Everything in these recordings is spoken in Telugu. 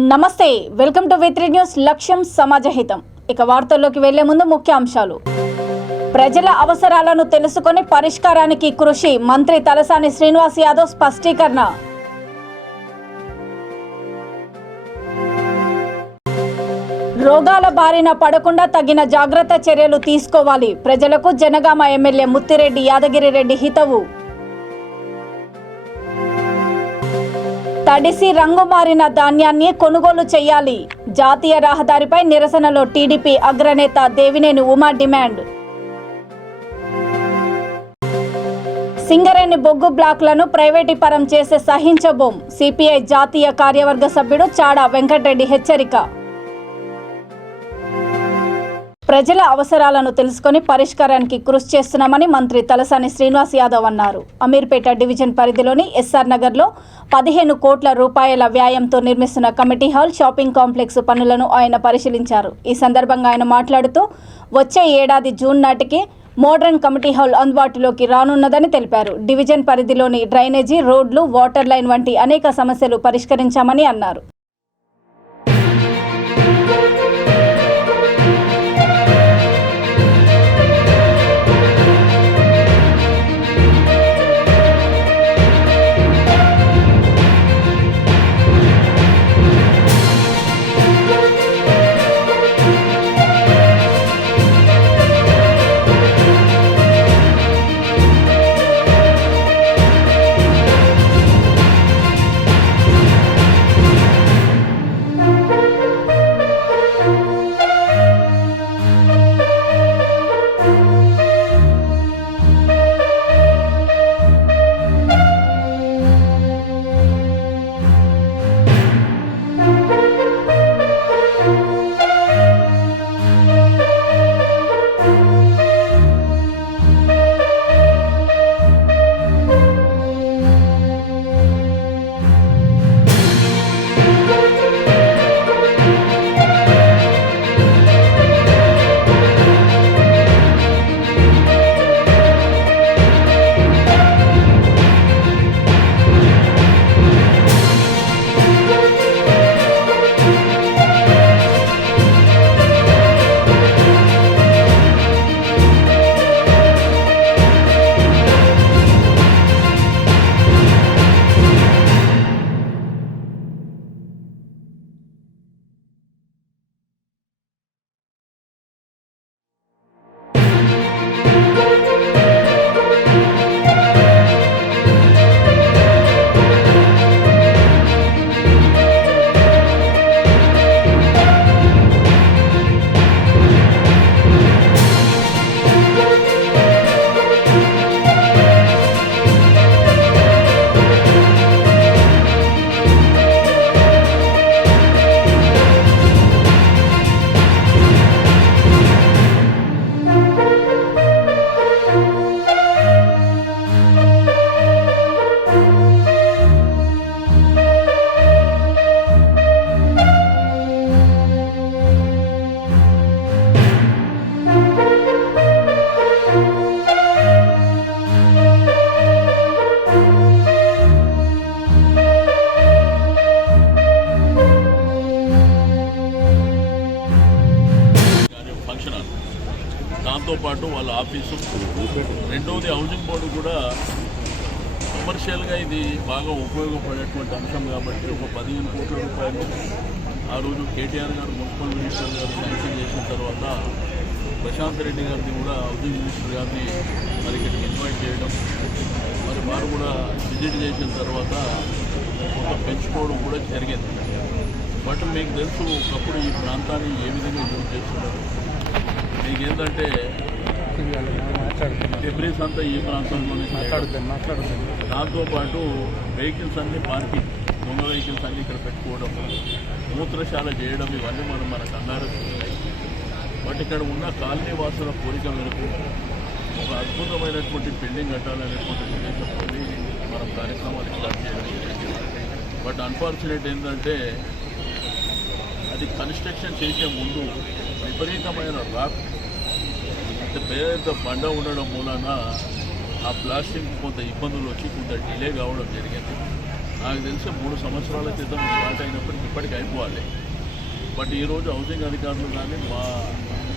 నమస్తే, వెల్కమ్ టు V3 న్యూస్. లక్ష్యం సమాజహితం. ఇక వార్తల్లోకి వెళ్లే ముందు ముఖ్యాంశాలు. ప్రజల అవసరాలను తెలుసుకొని పరిష్కారానికి కృషి. మంత్రి తలసాని శ్రీనివాస్ యాదవ్ స్పష్టీకరణ. రోగాల బారిన పడకుండా తగిన జాగ్రత్త చర్యలు తీసుకోవాలి. ప్రజలకు జనగామ ఎమ్మెల్యే ముత్తిరెడ్డి యాదగిరిరెడ్డి హితవు. తడిసి రంగు మారిన ధాన్యాన్ని కొనుగోలు చేయాలి. జాతీయ రహదారిపై నిరసనలో టీడీపీ అగ్రనేత దేవినేని ఉమా డిమాండ్. సింగరేణి బొగ్గు బ్లాక్లను ప్రైవేటీకరణ చేసే సహించబోం. సిపిఐ జాతీయ కార్యవర్గ సభ్యుడు చాడా వెంకటరెడ్డి హెచ్చరిక. ప్రజల అవసరాలను తెలుసుకొని పరిష్కారానికి కృషి చేస్తున్నామని మంత్రి తలసాని శ్రీనివాస్ యాదవ్ అన్నారు. అమీర్పేట డివిజన్ పరిధిలోని ఎస్ఆర్ నగర్లో 15 కోట్ల రూపాయల వ్యయంతో నిర్మిస్తున్న కమిటీ హాల్, షాపింగ్ కాంప్లెక్స్ పనులను ఆయన పరిశీలించారు. ఈ సందర్భంగా ఆయన మాట్లాడుతూ వచ్చే ఏడాది జూన్ నాటికి మోడర్న్ కమిటీ హాల్ అందుబాటులోకి రానున్నదని తెలిపారు. డివిజన్ పరిధిలోని డ్రైనేజీ, రోడ్లు, వాటర్ లైన్ వంటి అనేక సమస్యలు పరిష్కరించామని అన్నారు. దాంతోపాటు వాళ్ళ ఆఫీసు, రెండవది హౌసింగ్ బోర్డు కూడా కమర్షియల్గా ఇది బాగా ఉపయోగపడేటువంటి అంశం కాబట్టి ఒక 15 కోట్ల రూపాయలు ఆ రోజు కేటీఆర్ గారు, మున్సిపల్ మినిస్టర్ గారు శాంక్షన్ చేసిన తర్వాత ప్రశాంత్ రెడ్డి గారిని కూడా హౌసింగ్ మినిస్టర్ గారిని మరి ఇక్కడికి ఇన్వైట్ చేయడం, మరి వారు కూడా విజిట్ చేసిన తర్వాత కొంత పెంచుకోవడం కూడా జరిగింది. బట్ మీకు తెలుసు ఒకప్పుడు ఈ ప్రాంతాన్ని ఏ విధంగా యూజ్ చేస్తున్నారు. మీకు ఏంటంటే డెబ్రీస్ అంతా ఈ ప్రాంతంలోనే దాంతోపాటు వెహికల్స్ అన్నీ పార్కింగ్, దొంగ వెహికల్స్ అన్నీ ఇక్కడ పెట్టుకోవడం, మూత్రశాల చేయడం, ఇవన్నీ మనకు అన్నారస్ ఉన్నాయి. బట్ ఇక్కడ ఉన్న కాలనీ వాసుల కోరిక మేరకు ఒక అద్భుతమైనటువంటి బిల్డింగ్ కట్టాలనేటువంటి ఉద్దేశంతో మనం కార్యక్రమాలు స్టార్ట్ చేయడం జరిగింది. బట్ అన్ఫార్చునేట్ ఏంటంటే అది కన్స్ట్రక్షన్ చేసే ముందు విపరీతమైన రాక్, పెద్ద బండ ఉండడం మూలన ఆ ప్లాస్టింగ్ కొంత ఇబ్బందులు వచ్చి కొంత డిలే కావడం జరిగింది. నాకు తెలిసి 3 సంవత్సరాల క్రితం స్టార్ట్ అయినప్పటికీ ఇప్పటికి అయిపోవాలి. బట్ ఈరోజు హౌసింగ్ అధికారులు కానీ మా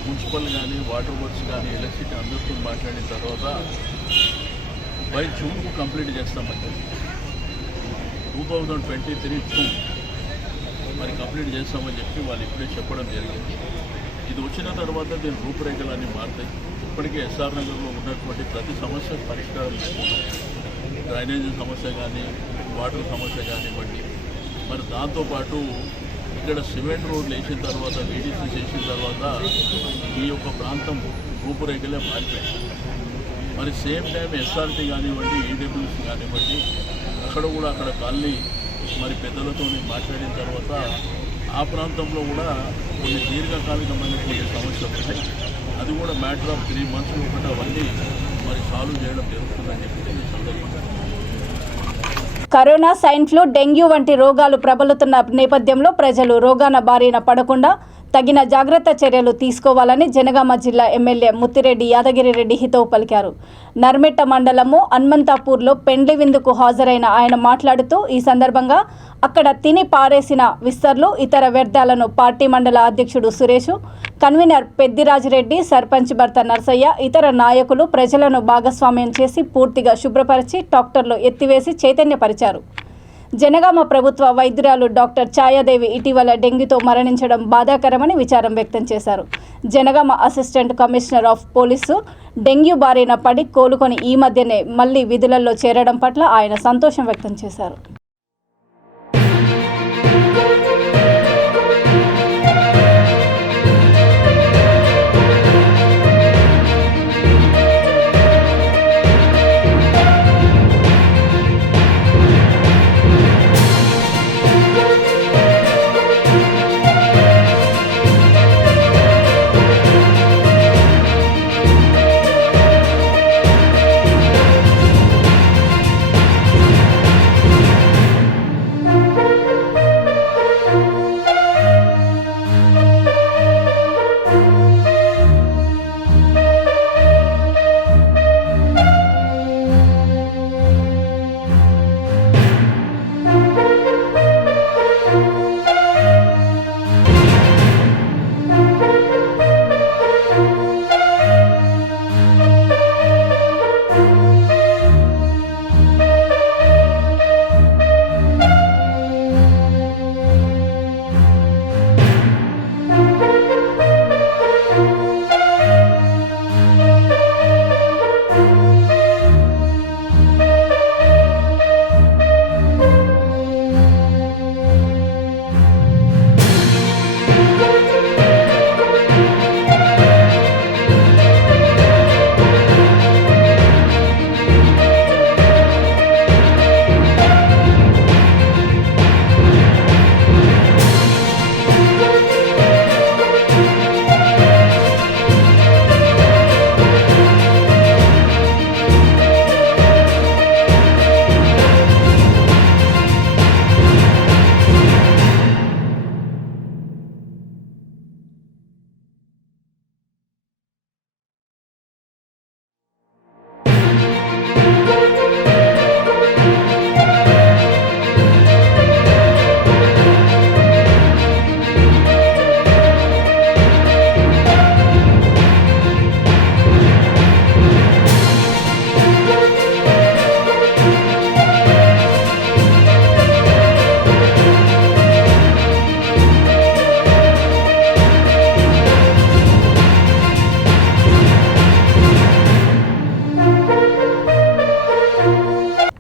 మున్సిపల్ కానీ వాటర్ వర్క్స్ కానీ ఎలక్ట్రిసిటీ అందరితో మాట్లాడిన తర్వాత బై జూన్కు కంప్లీట్ చేస్తామని 2023 జూన్ మరి కంప్లీట్ చేస్తామని చెప్పి వాళ్ళు ఇప్పుడే చెప్పడం జరిగింది. ఇది వచ్చిన తర్వాత దీని రూపురేఖలు అన్నీ మారుతాయి. ఇప్పటికే ఎస్ఆర్ నగర్లో ఉన్నటువంటి ప్రతి సమస్య పరిష్కారం చేసుకున్నాం. డ్రైనేజీ సమస్య కానీ వాటర్ సమస్య కానివ్వండి. మరి దాంతోపాటు ఇక్కడ సిమెంట్ రోడ్లు వేసిన తర్వాత వీడీసీ చేసిన తర్వాత ఈ యొక్క ప్రాంతం రూపురేఖలే మారిపోయాయి. మరి సేమ్ టైం ఎస్ఆర్టీ కానివ్వండి, ఈడబ్ల్యూసీ కానివ్వండి, అక్కడ కాలనీ మరి పెద్దలతో మాట్లాడిన తర్వాత ఆ ప్రాంతంలో కూడా కొన్ని దీర్ఘకాలికమైనటువంటి సమస్యలు ఉన్నాయి. అది కూడా మ్యాటర్ ఆఫ్ 3 months ఒకటి అవన్నీ మరి సాల్వ్ చేయడం జరుగుతుందని చెప్పి ఈ సందర్భంగా కరోనా, స్వైన్ ఫ్లూ, డెంగ్యూ వంటి రోగాలు ప్రబలుతున్న నేపథ్యంలో ప్రజలు రోగాన బారిన పడకుండా తగిన జాగ్రత్త చర్యలు తీసుకోవాలని జనగామ జిల్లా ఎమ్మెల్యే ముత్తిరెడ్డి యాదగిరిరెడ్డి హితవు పలికారు. నర్మెట్ట మండలము హనుమంతాపూర్లో పెండ్లి విందుకు హాజరైన ఆయన మాట్లాడుతూ ఈ సందర్భంగా అక్కడ తిని పారేసిన విస్తర్లు, ఇతర వ్యర్థాలను పార్టీ మండల అధ్యక్షుడు సురేష్, కన్వీనర్ పెద్దిరాజిరెడ్డి, సర్పంచ్ భర్త నర్సయ్య, ఇతర నాయకులు ప్రజలను భాగస్వామ్యం చేసి పూర్తిగా శుభ్రపరిచి ట్రాక్టర్లో ఎత్తివేసి చైతన్యపరిచారు. జనగామ ప్రభుత్వ వైద్యురాలు డాక్టర్ ఛాయాదేవి ఇటీవల డెంగ్యూతో మరణించడం బాధాకరమని విచారం వ్యక్తం చేశారు. Janagama assistant commissioner of police dengue బారిన పడి కోలుకొని ఈ మధ్యనే మళ్లీ విధులలో చేరడం పట్ల ఆయన సంతోషం వ్యక్తం చేశారు.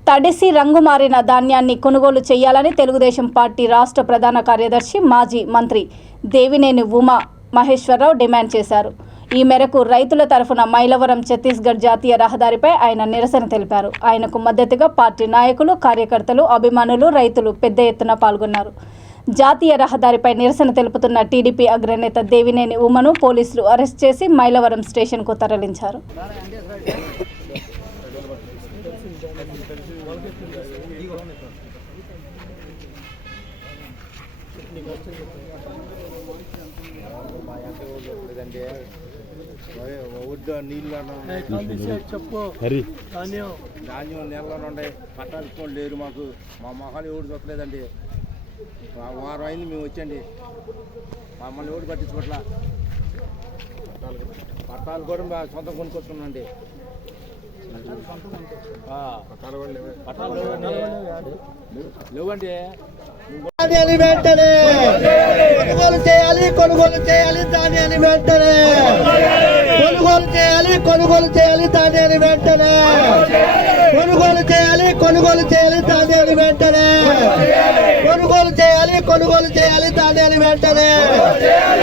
తడిసి రంగు మారిన ధాన్యాన్ని కొనుగోలు చేయాలని తెలుగుదేశం పార్టీ రాష్ట్ర ప్రధాన కార్యదర్శి మాజీ మంత్రి దేవినేని ఉమా మహేశ్వరరావు డిమాండ్ చేశారు. ఈ మేరకు రైతుల తరఫున మైలవరం ఛత్తీస్గఢ్ జాతీయ రహదారిపై ఆయన నిరసన తెలిపారు. ఆయనకు మద్దతుగా పార్టీ నాయకులు, కార్యకర్తలు, అభిమానులు, రైతులు పెద్ద ఎత్తున పాల్గొన్నారు. జాతీయ రహదారిపై నిరసన తెలుపుతున్న టీడీపీ అగ్రనేత దేవినేని ఉమను పోలీసులు అరెస్ట్ చేసి మైలవరం స్టేషన్కు తరలించారు. చెప్పు ధాన్యం నెలలో నుండి పట్టాల్సిన లేరు మాకు. మా మొహాలు ఎవడు చూడలేదండి. వారం అయింది మేము వచ్చండి, మమ్మల్ని ఎవడు పట్టించుకోవట్లా. పట్టాలు కూడా మా సొంతం కొనుక్కొచ్చుకున్నాండి. పట్టాలు లేవండి. ధాన్యాన్ని వెంటనే కొనుగోలు చేయాలి, కొనుగోలు చేయాలి ధాన్యాన్ని వెంటనే కొనుగోలు చేయాలి, కొనుగోలు చేయాలి ధాన్యాన్ని వెంటనే కొనుగోలు చేయాలి, కొనుగోలు చేయాలి ధాన్యాన్ని వెంటనే కొనుగోలు చేయాలి, కొనుగోలు చేయాలి ధాన్యాన్ని వెంటనే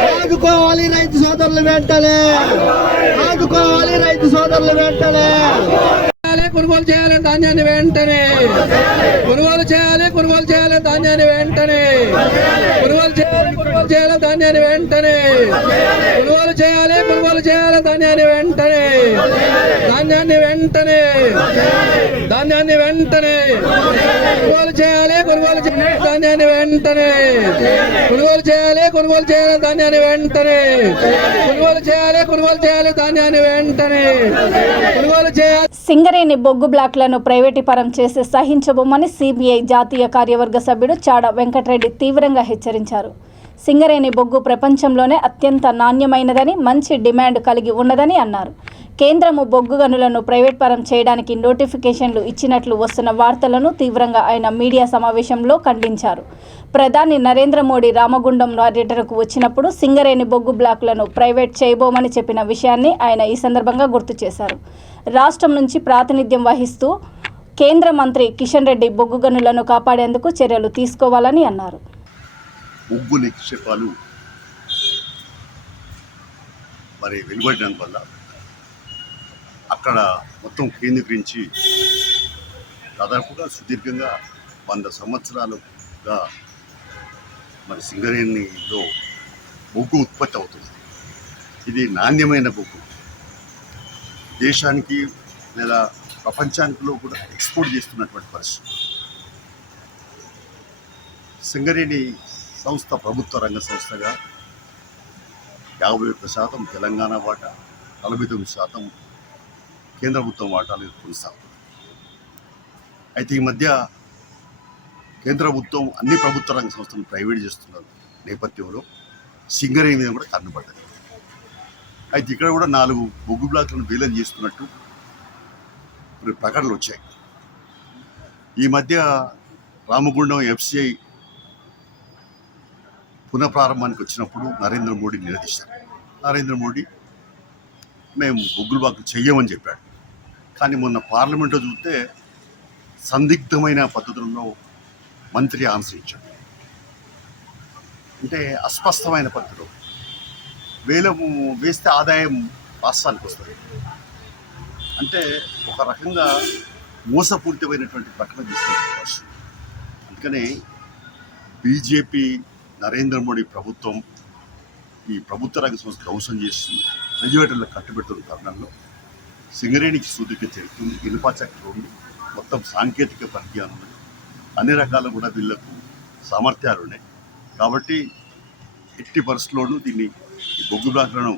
ఆదుకోవాలి రైతు సోదరులు వెంటనే ఆదుకోవాలి రైతు సోదరులు వెంటనే కొనుగోలు చేయాలి ధాన్యాన్ని వెంటనే కొనుగోలు చేయాలి, కొనుగోలు చేయాలి ధాన్యాన్ని వెంటనే కొనుగోలు చేయాలి, కొనుగోలు చేయాలి ధాన్యాన్ని వెంటనే కొనుగోలు చేయాలి, కొనుగోలు చేయాలి ధాన్యాన్ని వెంటనే ధాన్యాన్ని వెంటనే ధాన్యాన్ని వెంటనే కొనుగోలు చేయాలి, కొనుగోలు చేయాలి ధాన్యాన్ని వెంటనే కొనుగోలు చేయాలి, కొనుగోలు చేయాలి ధాన్యాన్ని వెంటనే కొనుగోలు చేయాలి, కొనుగోలు చేయాలి ధాన్యాన్ని వెంటనే కొనుగోలు చేయాలి. సింగరేణి బొగ్గు బ్లాక్లను ప్రైవేటీకరణ చేసి సహించబోమని సిబిఐ జాతీయ కార్యవర్గ సభ్యుడు చాడ వెంకటరెడ్డి తీవ్రంగా హెచ్చరించారు. సింగరేణి బొగ్గు ప్రపంచంలోనే అత్యంత నాణ్యమైనదని, మంచి డిమాండ్ కలిగి ఉన్నదని అన్నారు. కేంద్రము బొగ్గు గనులను ప్రైవేట్ పరం చేయడానికి నోటిఫికేషన్లు ఇచ్చినట్లు వస్తున్న వార్తలను తీవ్రంగా ఆయన మీడియా సమావేశంలో ఖండించారు. ప్రధాని నరేంద్ర మోడీ రామగుండం పర్యటనకు వచ్చినప్పుడు సింగరేణి బొగ్గు బ్లాకులను ప్రైవేట్ చేయబోమని చెప్పిన విషయాన్ని ఆయన ఈ సందర్భంగా గుర్తు చేశారు. రాష్ట్రం నుంచి ప్రాతినిధ్యం వహిస్తూ కేంద్ర మంత్రి కిషన్ రెడ్డి బొగ్గు గనులను కాపాడేందుకు చర్యలు తీసుకోవాలని అన్నారు. బొగ్గు నిక్షేపాలు మరి వెలువడడం వల్ల అక్కడ మొత్తం కేంద్రీకరించి దాదాపుగా సుదీర్ఘంగా 100 సంవత్సరాలుగా మరి సింగరేణిలో బొగ్గు ఉత్పత్తి అవుతుంది. ఇది నాణ్యమైన బొగ్గు, దేశానికి లేదా ప్రపంచానికిలో కూడా ఎక్స్పోర్ట్ చేస్తున్నటువంటి పరిస్థితి. సింగరేణి సంస్థ ప్రభుత్వ రంగ సంస్థగా 51% తెలంగాణ వాటా, 49% కేంద్ర ప్రభుత్వం వాటాలు కొనసాగుతుంది. అయితే ఈ మధ్య కేంద్ర ప్రభుత్వం అన్ని ప్రభుత్వ రంగ సంస్థలను ప్రైవేట్ చేస్తున్న నేపథ్యంలో సింగరేణి మీద కూడా కన్నుపడ్డది. అయితే ఇక్కడ కూడా 4 బొగ్గు బ్లాక్లను విలీనం చేస్తున్నట్టు ప్రకటనలు వచ్చాయి. ఈ మధ్య రామగుండం ఎఫ్సిఐ పునఃప్రారంభానికి వచ్చినప్పుడు నరేంద్ర మోడీ నిలదీశారు. నరేంద్ర మోడీ మేము బొగ్గు బ్లాక్లు చెయ్యమని చెప్పాడు. కానీ మొన్న పార్లమెంట్లో చూస్తే సందిగ్ధమైన పద్ధతుల్లో మంత్రి ఆన్సర్ ఇచ్చాడు. అంటే అస్పష్టమైన పద్ధతిలో వేలము వేస్తే ఆదాయం రాష్ట్రానికి వస్తుంది. అంటే ఒక రకంగా మోసపూరితమైనటువంటి ప్రకటన చేస్తున్నారు. అందుకనే బీజేపీ నరేంద్ర మోడీ ప్రభుత్వం ఈ ప్రభుత్వ రంగ సంస్థ ధ్వంసం చేసి ప్రైవేట్లకు కట్టుబెడుతున్న తరుణంలో సింగరేణికి సూదిక చేరుతుంది. ఇనుప చక్రం ఉంది, మొత్తం సాంకేతిక పరిజ్ఞానం ఉంది, అన్ని రకాల కూడా వీళ్లకు సామర్థ్యాలు ఉన్నాయి. కాబట్టి ఎట్టి పరిస్థితుల్లోనూ దీన్ని ఈ బొగ్గు బ్లాక్లను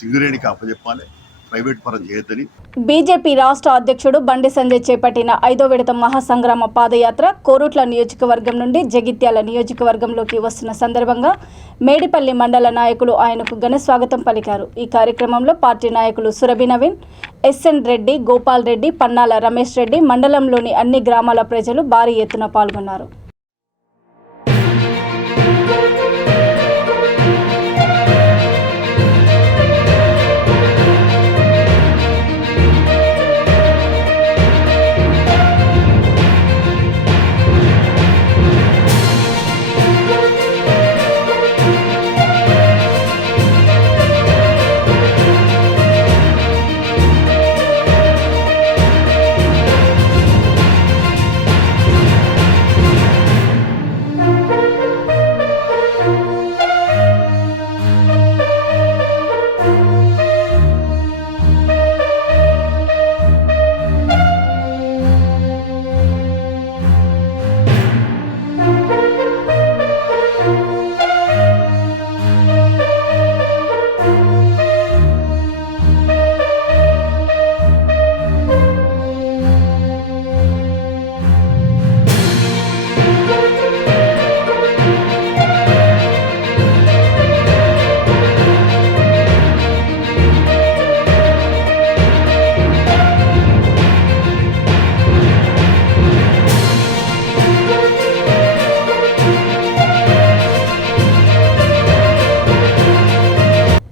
సింగరేణికి అప్పచెప్పాలి, ప్రైవేట్ పరం చేయొద్దని బీజేపీ రాష్ట్ర అధ్యక్షుడు బండి సంజయ్ చేపట్టిన 5వ విడత మహాసంగ్రామ పాదయాత్ర కోరుట్ల నియోజకవర్గం నుండి జగిత్యాల నియోజకవర్గంలోకి వస్తున్న సందర్భంగా మేడిపల్లి మండల నాయకులు ఆయనకు ఘన స్వాగతం పలికారు. ఈ కార్యక్రమంలో పార్టీ నాయకులు సురభి నవీన్, ఎస్ఎన్ రెడ్డి, గోపాల్ రెడ్డి, పన్నాల రమేష్ రెడ్డి, మండలంలోని అన్ని గ్రామాల ప్రజలు భారీ ఎత్తున పాల్గొన్నారు.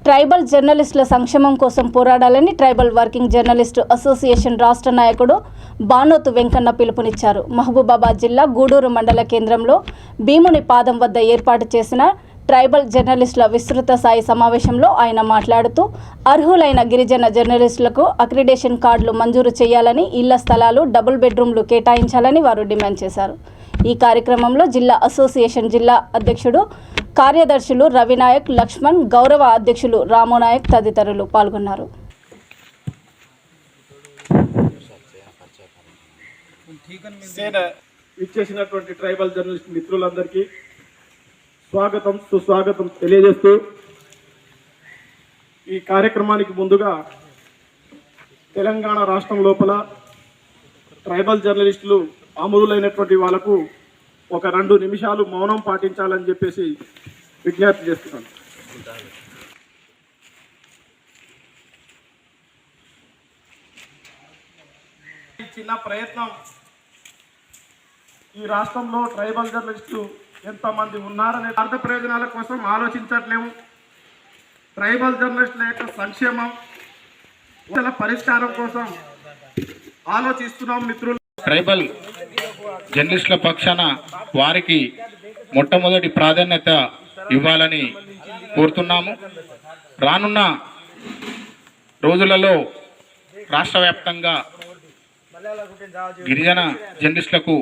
ట్రైబల్ జర్నలిస్టుల సంక్షేమం కోసం పోరాడాలని ట్రైబల్ వర్కింగ్ జర్నలిస్టు అసోసియేషన్ రాష్ట్ర నాయకుడు బానోతు వెంకన్న పిలుపునిచ్చారు. మహబూబాబాద్ జిల్లా గూడూరు మండల కేంద్రంలో భీముని పాదం వద్ద ఏర్పాటు చేసిన ట్రైబల్ జర్నలిస్టుల విస్తృత స్థాయి సమావేశంలో ఆయన మాట్లాడుతూ అర్హులైన గిరిజన జర్నలిస్టులకు అక్రిడేషన్ కార్డులు మంజూరు చేయాలని, ఇళ్ల స్థలాలు, డబుల్ బెడ్రూమ్లు కేటాయించాలని వారు డిమాండ్ చేశారు. ఈ కార్యక్రమంలో జిల్లా అసోసియేషన్ జిల్లా అధ్యక్షుడు, కార్యదర్శులు రవినాయక్, లక్ష్మణ్, గౌరవ అధ్యక్షులు రామునాయక్ తదితరులు పాల్గొన్నారు. ఇచ్చేసినటువంటి ట్రైబల్ జర్నలిస్ట్ మిత్రులందరికీ స్వాగతం, సుస్వాగతం తెలియజేస్తూ ఈ కార్యక్రమానికి ముందుగా తెలంగాణ రాష్ట్రం లోపల ట్రైబల్ జర్నలిస్టులు అమరులైనటువంటి వాళ్లకు ఒక 2 నిమిషాలు మౌనం పాటించాలని చెప్పేసి విజ్ఞప్తి చేస్తున్నాను. ఈ చిన్న ప్రయత్నం ఈ రాష్ట్రంలో ట్రైబల్ జర్నలిస్టులు ఎంతమంది ఉన్నారనే అర్థ ప్రయోజనాల కోసం ఆలోచించట్లేము. ట్రైబల్ జర్నలిస్టుల యొక్క సంక్షేమం, పరిష్కారం కోసం ఆలోచిస్తున్నాం మిత్రులు. ట్రైబల్ జర్నలిస్టుల పక్షాన వారికి మొట్టమొదటి ప్రాధాన్యత ఇవ్వాలని కోరుతున్నాము. రానున్న రోజులలో రాష్ట్ర వ్యాప్తంగా గిరిజన జర్నలిస్టులకు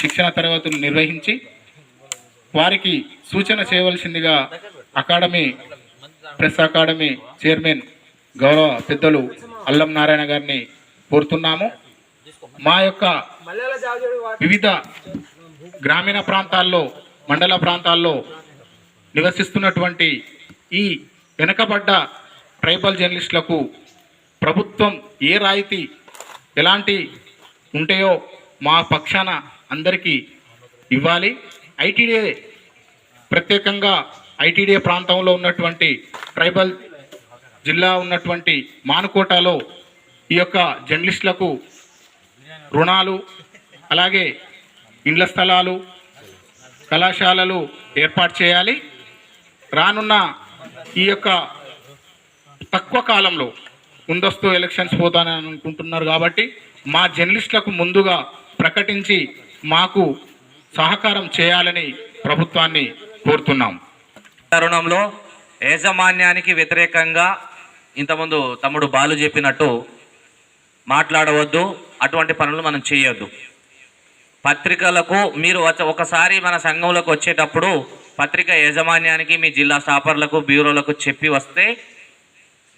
శిక్షణ తరగతులు నిర్వహించి వారికి సూచన చేయవలసిందిగా ప్రెస్ అకాడమీ చైర్మన్ గౌరవ పెద్దలు అల్లం నారాయణ గారిని కోరుతున్నాము. మా యొక్క వివిధ గ్రామీణ ప్రాంతాల్లో, మండల ప్రాంతాల్లో నివసిస్తున్నటువంటి ఈ వెనుకబడ్డ ట్రైబల్ జర్నలిస్టులకు ప్రభుత్వం ఏ రాయితీ ఎలాంటి ఉంటాయో మా పక్షాన అందరికీ ఇవ్వాలి. ఐటీడీఏ ప్రత్యేకంగా ఐటీడీఏ ప్రాంతంలో ఉన్నటువంటి ట్రైబల్ జిల్లా ఉన్నటువంటి మానుకోటలో ఈ యొక్క జర్నలిస్టులకు రుణాలు, అలాగే ఇండ్ల స్థలాలు, కళాశాలలు ఏర్పాటు చేయాలి. రానున్న ఈ యొక్క తక్కువ కాలంలో ముందస్తు ఎలక్షన్స్ పోతానని అనుకుంటున్నారు కాబట్టి మా జర్నలిస్టులకు ముందుగా ప్రకటించి మాకు సహకారం చేయాలని ప్రభుత్వాన్ని కోరుతున్నాం. తరుణంలో యాజమాన్యానికి వ్యతిరేకంగా ఇంతకుముందు తమ్ముడు బాలు చెప్పినట్టు మాట్లాడవద్దు, అటువంటి పనులు మనం చేయొద్దు. పత్రికలకు మీరు ఒకసారి మన సంఘంలోకి వచ్చేటప్పుడు పత్రిక యాజమాన్యానికి, మీ జిల్లా స్టాఫర్లకు, బ్యూరోలకు చెప్పి వస్తే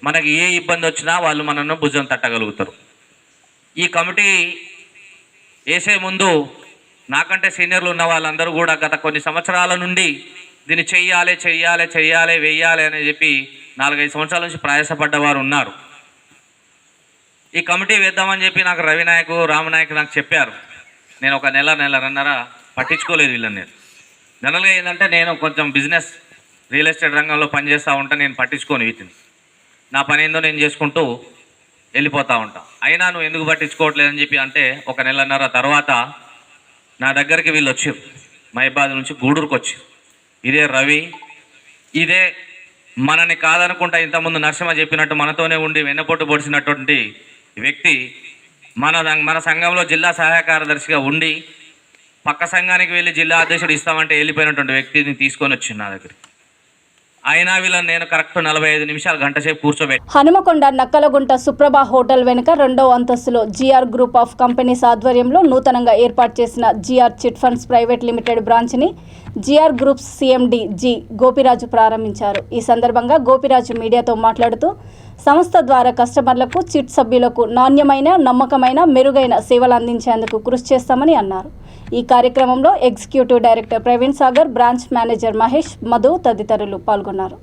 మనకి ఏ ఇబ్బంది వచ్చినా వాళ్ళు మనను భుజం తట్టగలుగుతారు. ఈ కమిటీ వేసే ముందు నాకంటే సీనియర్లు ఉన్న వాళ్ళందరూ కూడా గత కొన్ని సంవత్సరాల నుండి దీన్ని చెయ్యాలి వెయ్యాలి అని చెప్పి 4-5 సంవత్సరాల నుంచి ప్రయాసపడ్డవారు ఉన్నారు. ఈ కమిటీ వేద్దామని చెప్పి నాకు రవినాయక్, రామనాయక్ నాకు చెప్పారు. నేను ఒక నెలన్నర పట్టించుకోలేదు వీళ్ళని. జనరల్గా ఏంటంటే నేను కొంచెం బిజినెస్, రియల్ ఎస్టేట్ రంగంలో పనిచేస్తూ ఉంటాను. నేను పట్టించుకోను వీటిని. నా పని ఏందో నేను చేసుకుంటూ వెళ్ళిపోతూ ఉంటా. అయినా నువ్వు ఎందుకు పట్టించుకోవట్లేదని చెప్పి అంటే ఒక నెలన్నర తర్వాత నా దగ్గరికి వీళ్ళు వచ్చారు. మహిబాద్ నుంచి గూడూరుకు వచ్చారు. ఇదే రవి, ఇదే మనని కాదనుకుంటా ఇంతకుముందు నరసింహ చెప్పినట్టు మనతోనే ఉండి వెన్నపోటు పొడిచినటువంటి వ్యక్తి మన సంఘంలో జిల్లా సహాయ కార్యదర్శిగా ఉండి పక్క సంఘానికి వెళ్ళి జిల్లా అధ్యక్షుడు ఇస్తామంటే వెళ్ళిపోయినటువంటి వ్యక్తిని తీసుకొని వచ్చింది నా దగ్గర. అయినా వీళ్ళని నేను కరెక్ట్ 45 నిమిషాలు, గంట సేపు కూర్చోబెట్టి హనుమకొండ నక్కలగుంట సుప్రభ హోటల్ వెనుక 2వ అంతస్తులో జిఆర్ గ్రూప్ ఆఫ్ కంపెనీస్ ఆధ్వర్యంలో నూతనంగా ఏర్పాటు చేసిన GR chit funds private limited బ్రాంచ్ని GR groups CMD G Gopiraju ప్రారంభించారు. ఈ సందర్భంగా గోపిరాజు మీడియాతో మాట్లాడుతూ సంస్థ ద్వారా కస్టమర్లకు, చిట్ సభ్యులకు నాణ్యమైన, నమ్మకమైన, మెరుగైన సేవలు అందించేందుకు కృషి చేస్తామని అన్నారు. ఈ కార్యక్రమంలో executive director Praveen Sagar, branch manager Mahesh, Madhu తదితరులు పాల్గొన్నారు.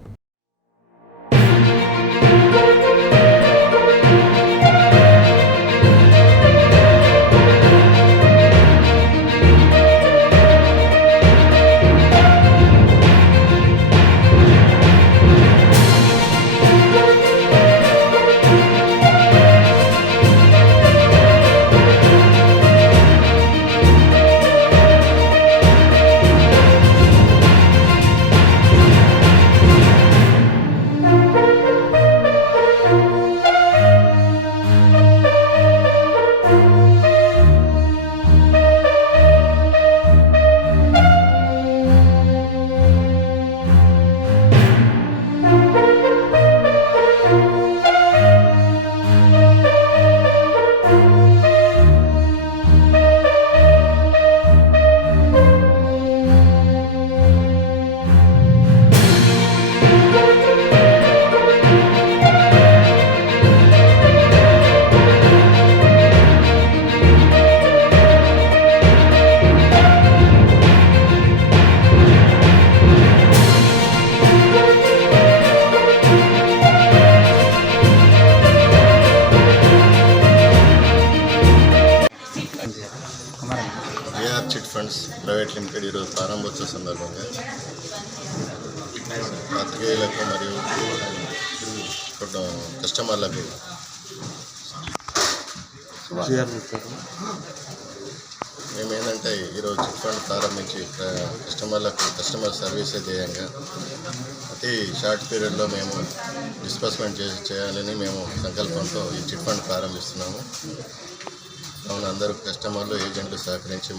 ఎస్బీఐలకు మరియు కస్టమర్లకు మేమేంటంటే ఈరోజు చిట్ ఫండ్ ప్రారంభించి కస్టమర్ సర్వీస్ ధ్యేయంగా అతి షార్ట్ పీరియడ్లో మేము డిస్బర్స్మెంట్ చేయాలని మేము సంకల్పంతో ఈ చిట్ ఫండ్ ప్రారంభిస్తున్నాము. కావున అందరూ కస్టమర్లు ఏజెంట్లు సహకరించి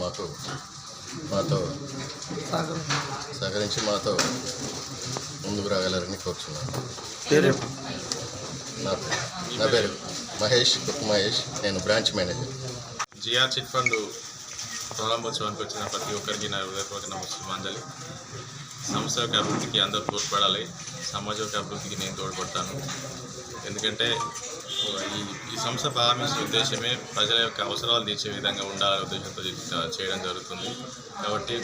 మాతో ముందుకు రాగలరని కోరుచున్నాను. నా పేరు మహేష్, నేను branch manager. GR chit fund ప్రారంభోత్సవానికి వచ్చిన ప్రతి ఒక్కరికి నా హృదయపూర్వక నమస్కారాంజలి. సంస్థ యొక్క అభివృద్ధికి అందరూ తోడ్పడాలి, సమాజం యొక్క అభివృద్ధికి నేను తోడ్పడతాను. ఎందుకంటే ఈ సంస్థ ప్రారంభించిన ఉద్దేశమే ప్రజల యొక్క అవసరాలు తీర్చే విధంగా ఉండాలనే ఉద్దేశంతో చేయడం జరుగుతుంది. కాబట్టి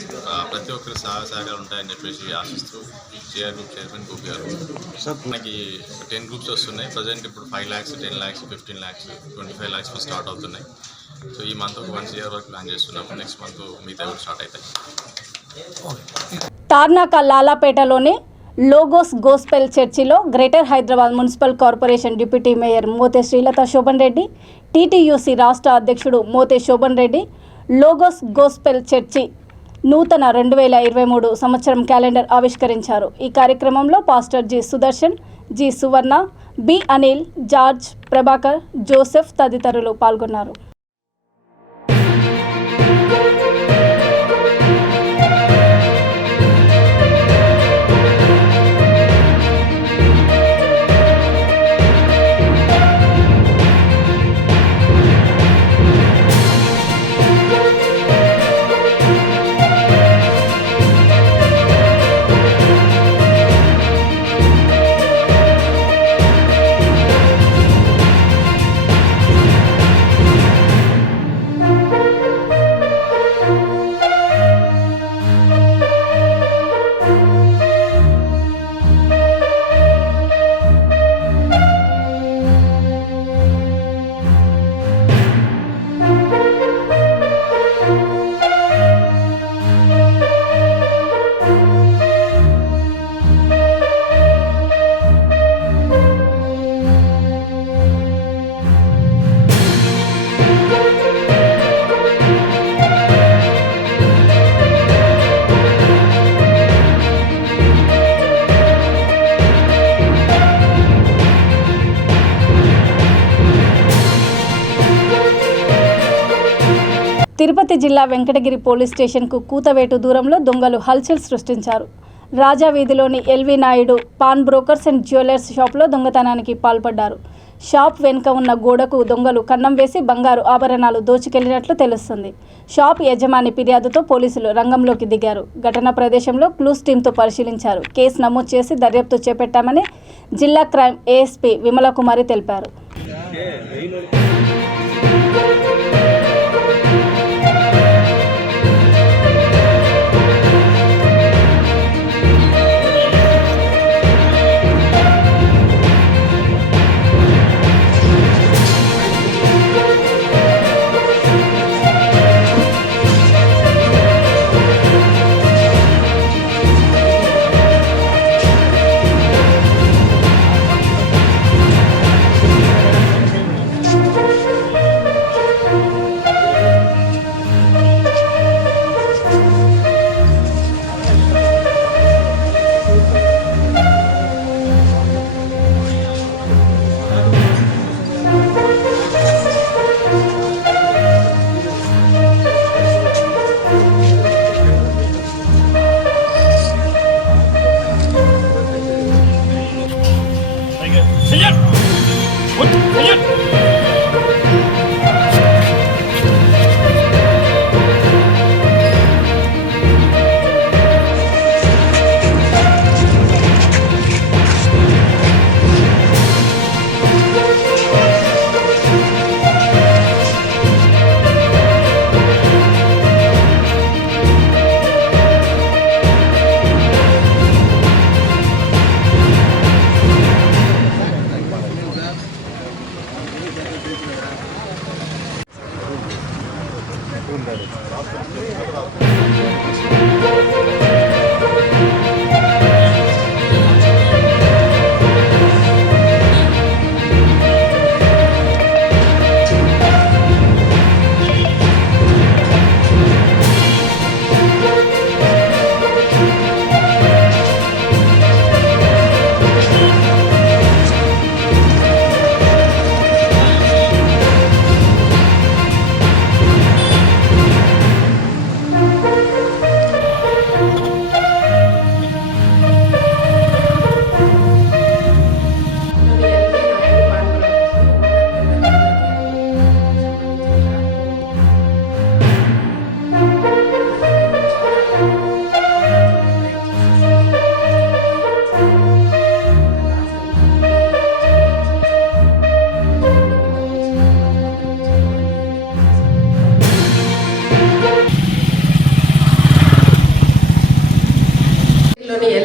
ప్రతి ఒక్కరి సహకారాలు ఉంటాయని చెప్పేసి ఆశిస్తూ జిఆర్ గ్రూప్ చైర్మన్ గోపి గారు. మనకి 10 గ్రూప్స్ వస్తున్నాయి. ప్రజెంట్ ఇప్పుడు 5 lakhs, 10 lakhs, 15 lakhs, 25 lakhs start అవుతున్నాయి. సో ఈ మంత్ ఒక 1 year వరకు ప్లాన్ చేస్తున్నాము. నెక్స్ట్ మంత్ మిగతా కూడా స్టార్ట్ అవుతాయి. తార్నాక లాలాపేటలోని లోగోస్ గోస్పెల్ చర్చిలో greater Hyderabad municipal corporation deputy mayor Mothe Srilatha Shobhan Reddy, TTUC రాష్ట్ర అధ్యక్షుడు Mothe Shobhan Reddy Logos Gospel church నూతన 2023 సంవత్సరం క్యాలెండర్ ఆవిష్కరించారు. ఈ కార్యక్రమంలో pastor G Sudarshan, G Suvarna, B Anil, George, Prabhakar, Joseph తదితరులు పాల్గొన్నారు. తిరుపతి జిల్లా వెంకటగిరి పోలీస్ స్టేషన్కు కూతవేటు దూరంలో దొంగలు హల్చల్ సృష్టించారు. రాజా వీధిలోని LV Naidu pawn brokers and jewellers షాప్లో దొంగతనానికి పాల్పడ్డారు. షాప్ వెనుక ఉన్న గోడకు దొంగలు కన్నం వేసి బంగారు ఆభరణాలు దోచుకెళ్లినట్లు తెలుస్తుంది. షాప్ యజమాని ఫిర్యాదుతో పోలీసులు రంగంలోకి దిగారు. ఘటనా ప్రదేశంలో క్లూస్ టీంతో పరిశీలించారు. కేసు నమోదు చేసి దర్యాప్తు చేపట్టామని జిల్లా క్రైమ్ ఏఎస్పీ విమలకుమారి తెలిపారు.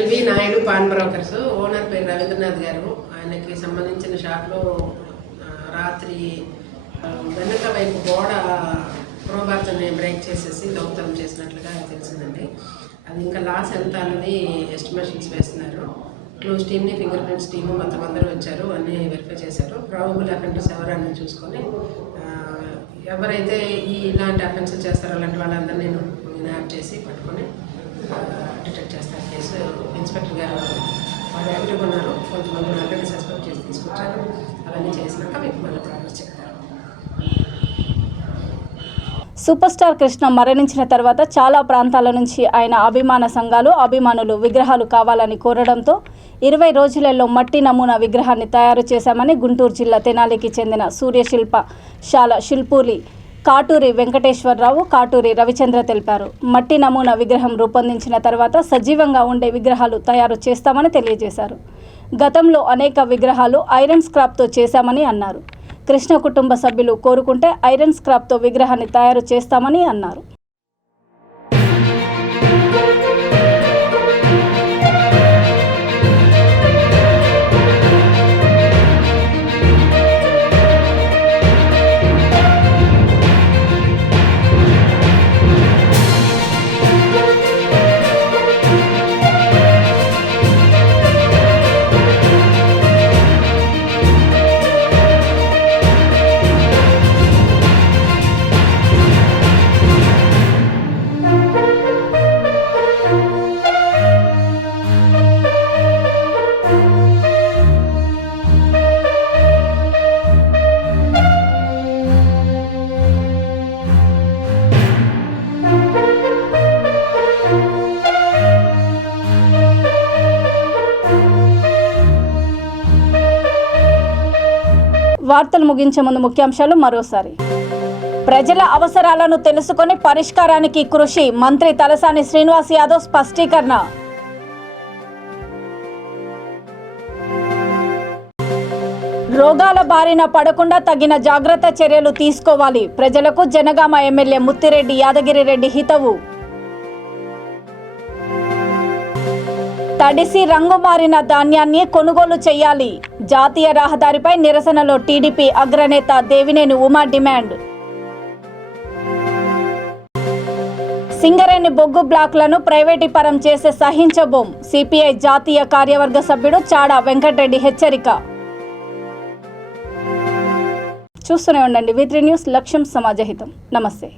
LV Naidu pawn brokers, owner పేరు రవీంద్రనాథ్ గారు. ఆయనకి సంబంధించిన షాప్లో రాత్రి వెనక వైపు గోడ ప్రోబార్ని బ్రేక్ చేసేసి దొంగతనం చేసినట్లుగా తెలిసిందండి. అది ఇంకా లాస్ ఎంత అన్నది ఎస్టిమేషన్స్ వేస్తున్నారు. క్లూస్ టీమ్ని, ఫింగర్ ప్రింట్స్ టీము మొత్తం అందరూ వచ్చారు, అన్నీ వెరిఫై చేశారు. ప్రాబబుల్ అఫెండర్స్ ఎవరని చూసుకొని ఎవరైతే ఇలాంటి అఫెన్సులు చేస్తారో అలాంటి వాళ్ళందరినీ యాడ్ చేసి పట్టుకొని డిటెక్ట్ చేస్తారు కేసు. ఇన్స్పెక్టర్ గారు వాళ్ళు యాక్టివ్గా ఉన్నారు, కొంతమంది ఆల్రెడీ సస్పెక్ట్ చేసి తీసుకొచ్చారు. అవన్నీ చేసినాక మీకు మళ్ళీ ప్రాబ్లమ్స్ చెప్తారు. సూపర్ స్టార్ కృష్ణ మరణించిన తర్వాత చాలా ప్రాంతాల నుంచి ఆయన అభిమాన సంఘాలు, అభిమానులు విగ్రహాలు కావాలని కోరడంతో 20 రోజులలో మట్టి నమూనా విగ్రహాన్ని తయారు చేశామని గుంటూరు జిల్లా తెనాలికి చెందిన సూర్యశిల్పశాల శిల్పులి కాటూరి వెంకటేశ్వరరావు, కాటూరి రవిచంద్ర తెలిపారు. మట్టి నమూనా విగ్రహం రూపొందించిన తర్వాత సజీవంగా ఉండే విగ్రహాలు తయారు చేస్తామని తెలియజేశారు. గతంలో అనేక విగ్రహాలు ఐరన్ స్క్రాప్తో చేశామని అన్నారు. కృష్ణ కుటుంబ సభ్యులు కోరుకుంటే ఐరన్ స్క్రాప్తో విగ్రహాన్ని తయారు చేస్తామని అన్నారు. వార్తలు ముగించే ముందు ముఖ్యాంశాలు మరోసారి. ప్రజల అవసరాలను తెలుసుకొని పరిష్కారానికి కృషి, మంత్రి తలసాని శ్రీనివాస్ యాదవ్ స్పష్టీకరణ. రోగాల బారిన పడకుండా తగిన జాగ్రత్త చర్యలు తీసుకోవాలి, ప్రజలకు జనగామ ఎమ్మెల్యే ముత్తిరెడ్డి యాదగిరిరెడ్డి హితవు. తడిసి రంగు మారిన ధాన్యాన్ని కొనుగోలు చేయాలి, జాతీయ రహదారిపై నిరసనలో టీడీపీ అగ్రనేత దేవినేని ఉమా డిమాండ్. సింగరేణి బొగ్గు బ్లాక్లను ప్రైవేటీకరణ చేసే సహించబోం, సిపిఐ జాతీయ కార్యవర్గ సభ్యుడు చాడా వెంకటరెడ్డి హెచ్చరిక. చూస్తూనే ఉండండి V3 న్యూస్, లక్ష్యం సమాజహితం. నమస్తే.